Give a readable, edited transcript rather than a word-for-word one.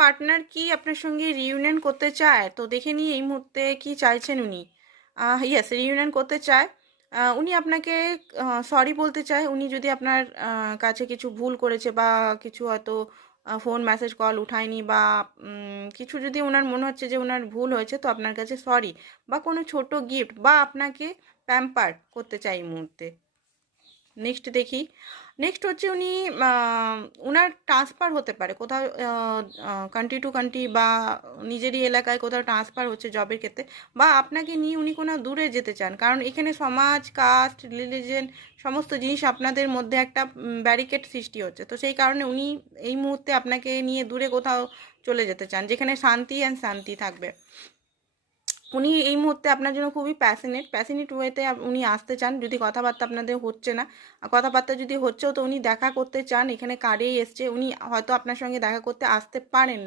Partner কি আপনার সঙ্গে রিইউনিয়ন করতে চায়? তো দেখে নিই এই মুহূর্তে কি চাইছেন উনি। ইয়েস, রিইউনিয়ন করতে চায়। উনি আপনাকে সরি বলতে চায়। উনি যদি আপনার কাছে কিছু ভুল করেছে বা কিছু হয়তো ফোন, মেসেজ, কল উঠায়নি বা কিছু যদি উনার মনে হচ্ছে যে উনার ভুল হয়েছে, তো আপনার কাছে সরি বা কোনো ছোট গিফট বা আপনাকে প্যাম্পার করতে চায় এই মুহূর্তে। নেক্সট দেখি। নেক্সট হচ্ছে উনি উনার ট্রান্সফার হতে পারে কোথাও, কান্ট্রি টু কান্ট্রি বা নিজেরই এলাকায় কোথাও ট্রান্সফার হচ্ছে জবের ক্ষেত্রে, বা আপনাকে নিয়ে উনি কোনো দূরে যেতে চান, কারণ এখানে সমাজ, কাস্ট, রিলিজন সমস্ত জিনিস আপনাদের মধ্যে একটা ব্যারিকেড সৃষ্টি হচ্ছে। তো সেই কারণে উনি এই মুহূর্তে আপনাকে নিয়ে দূরে কোথাও চলে যেতে চান, যেখানে শান্তি অ্যান্ড শান্তি থাকবে। উনি এই মুহূর্তে আপনার জন্য খুবই প্যাশনেট ওয়েতে উনি আসতে চান, যদি কথাবার্তা আপনাদের হচ্ছে না। কথাবার্তা যদি হচ্ছেও তো উনি দেখা করতে চান, এখানে কার্ডেই এসছে, উনি হয়তো আপনার সঙ্গে দেখা করতে আসতে পারেন।